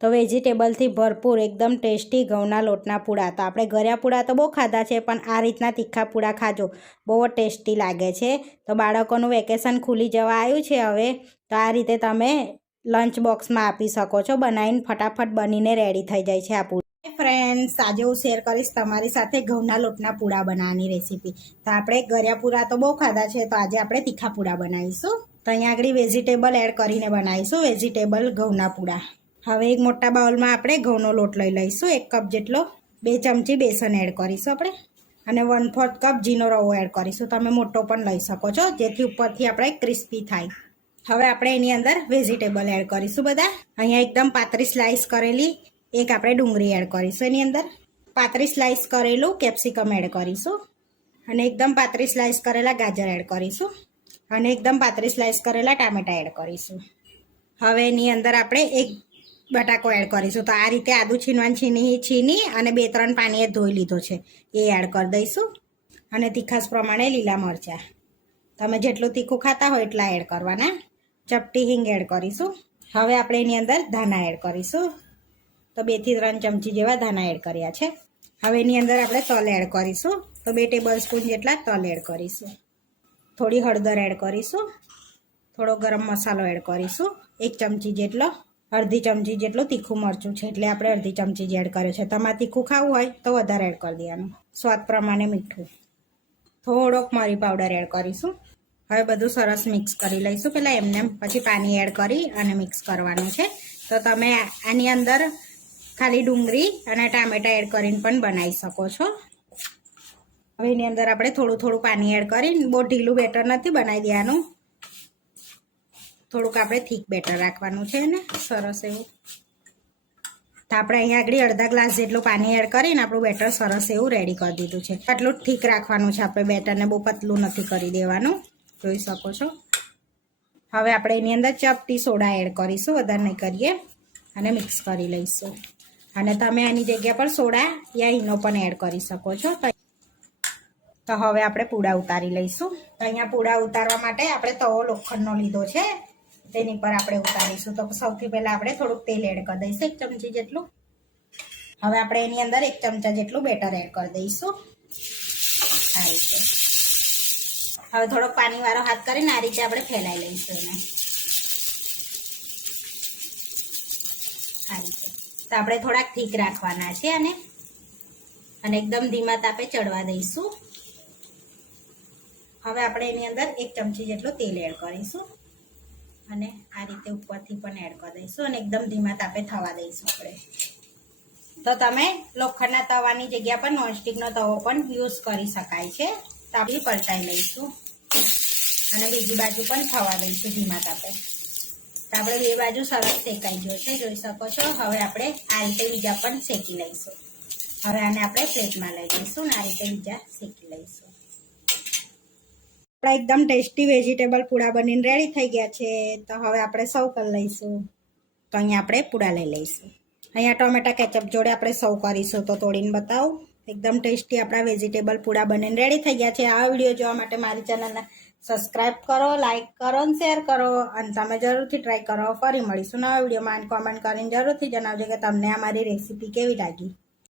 તો વેજીટેબલથી ભરપૂર એકદમ ટેસ્ટી ઘઉંના લોટના પૂડા. તો આપણે ગળ્યા પૂડા તો બહુ ખાધા છે, પણ આ રીતના તીખા પૂડા ખાજો, બહુ જ ટેસ્ટી લાગે છે. તો બાળકોનું વેકેશન ખુલી જવા આવ્યું છે હવે, તો આ રીતે તમે લંચ બોક્સમાં આપી શકો છો. બનાવીને ફટાફટ બનીને રેડી થઈ જાય છે આ પૂડા. ફ્રેન્ડ્સ, આજે હું શેર કરીશ તમારી સાથે ઘઉંના લોટના પૂડા બનાવવાની રેસીપી. તો આપણે ગળ્યા પૂડા તો બહુ ખાધા છે, તો આજે આપણે તીખા પૂડા બનાવીશું. તો અહીંયા આગળ વેજીટેબલ એડ કરીને બનાવીશું વેજીટેબલ ઘઉંના પૂડા. હવે એક મોટા બાઉલમાં આપણે ઘઉંનો લોટ લઈ લઈશું, 1 કપ જેટલો. 2 ચમચી બેસન એડ કરીશું આપણે, અને 1/4 કપ ઝીનો રવો એડ કરીશું. તમે મોટો પણ લઈ શકો છો, જેથી ઉપરથી આપણે ક્રિસ્પી થાય. હવે આપણે એની અંદર વેજીટેબલ એડ કરીશું બધા. અહીંયા એકદમ પાતળી સ્લાઇસ કરેલી એક આપણે ડુંગળી એડ કરીશું. એની અંદર પાતળી સ્લાઇસ કરેલું કેપ્સિકમ એડ કરીશું, અને એકદમ પાતળી સ્લાઇસ કરેલા ગાજર એડ કરીશું, અને એકદમ પાતળી સ્લાઇસ કરેલા ટામેટા એડ કરીશું. હવે એની અંદર આપણે એક બટાકો એડ કરીશું. તો આ રીતે આદુ છીની અને 2-3 પાણીએ ધોઈ લીધો છે, એ એડ કરી દઈશું. અને તીખાસ પ્રમાણે લીલા મરચાં, તમે જેટલું તીખું ખાતા હોય એટલા એડ કરવાના. ચપટી હિંગ એડ કરીશું. હવે આપણે એની અંદર ધાણા એડ કરીશું. તો 2 થી 3 ચમચી જેવા ધાણા એડ કર્યા છે. હવે એની અંદર આપણે તલ એડ કરીશું. તો 2 ટેબલ સ્પૂન જેટલા તલ એડ કરીશું. થોડી હળદર એડ કરીશું. થોડો ગરમ મસાલો એડ કરીશું 1 ચમચી જેટલો. અડધી ચમચી જેટલું તીખું મરચું છે, એટલે આપણે અડધી ચમચી જ એડ કર્યો છે. તમારે તીખું ખાવું હોય તો વધારે એડ કરી દેવાનું. સ્વાદ પ્રમાણે મીઠું, થોડોક મરી પાવડર એડ કરીશું. હવે બધું સરસ મિક્સ કરી લઈશું પહેલાં એમને, પછી પાણી એડ કરી અને મિક્સ કરવાનું છે. તો તમે આની અંદર ખાલી ડુંગળી અને ટામેટા એડ કરીને પણ બનાવી શકો છો. હવે એની અંદર આપણે થોડું પાણી એડ કરીને, બહુ ઢીલું બેટર નથી બનાવી દેવાનું, થોડુંક આપણે થીક બેટર રાખવાનું છે ને સરસ એવું. તો આપણે અહીંયા આગળ અડધા ગ્લાસ જેટલું પાણી એડ કરીને આપણું બેટર સરસ એવું રેડી કરી દીધું છે. આટલું જ ઠીક રાખવાનું છે આપણે બેટરને, બહુ પતલું નથી કરી દેવાનું, જોઈ શકો છો. હવે આપણે એની અંદર ચપટી સોડા એડ કરીશું, વધારે નહીં કરીએ, અને મિક્સ કરી લઈશું. અને તમે આની જગ્યા પર સોડા યા ઈનો પણ એડ કરી શકો છો. તો હવે આપણે પૂડા ઉતારી લઈશું. તો અહીંયા પૂડા ઉતારવા માટે આપણે તવો લોખંડનો લીધો છે, તેની પર આપણે ઉતારીશું. તો સૌથી પહેલાં આપણે થોડુંક તેલ એડ કરી દઈશું, 1 ચમચી જેટલું. હવે આપણે એની અંદર 1 ચમચા જેટલું બેટર એડ કરી દઈશું, આ રીતે. હવે થોડોક પાણીવાળો હાથ કરીને આ રીતે આપણે ફેલાઈ લઈશું એને, આ રીતે. તો આપણે થોડાક થીક રાખવાના છે અને એકદમ ધીમા તાપે ચડવા દઈશું. હવે આપણે એની અંદર 1 ચમચી જેટલું તેલ એડ કરીશું, અને આ રીતે ઉપરથી પણ એડ કરી દઈશું, અને એકદમ ધીમા તાપે થવા દઈશું આપણે. તો તમે લોખંડના તવાની જગ્યા પર નોનસ્ટિકનો તવો પણ યુઝ કરી શકાય છે. તો આપણે પલટાઈ લઈશું, અને બીજી બાજુ પણ થવા દઈશું ધીમા તાપે. તો આપણે 2 બાજુ સરસ શેકાઈ ગયો છે, જોઈ શકો છો. હવે આપણે આ રીતે બીજા પણ શેકી લઈશું. હવે આને આપણે પ્લેટમાં લઈ લઈશું, અને આ રીતે બીજા શેકી લઈશું. આપણા એકદમ ટેસ્ટી વેજીટેબલ પૂડા બનીને રેડી થઈ ગયા છે. તો હવે આપણે સર્વ કરી લઈશું. તો અહીંયા આપણે પૂડા લઈ લઈશું. અહીંયા ટોમેટા કેચઅપ જોડે આપણે સર્વ કરીશું. તો તોડીને બતાવું, એકદમ ટેસ્ટી આપણા વેજીટેબલ પૂડા બનીને રેડી થઈ ગયા છે. આ વિડીયો જોવા માટે મારી ચેનલને સબસ્ક્રાઈબ કરો, લાઇક કરો અને શેર કરો, અને તમે જરૂરથી ટ્રાય કરો. ફરી મળીશું નવા વિડીયોમાં. કોમેન્ટ કરીને જરૂરથી જણાવજો કે તમને આ મારી રેસીપી કેવી લાગી.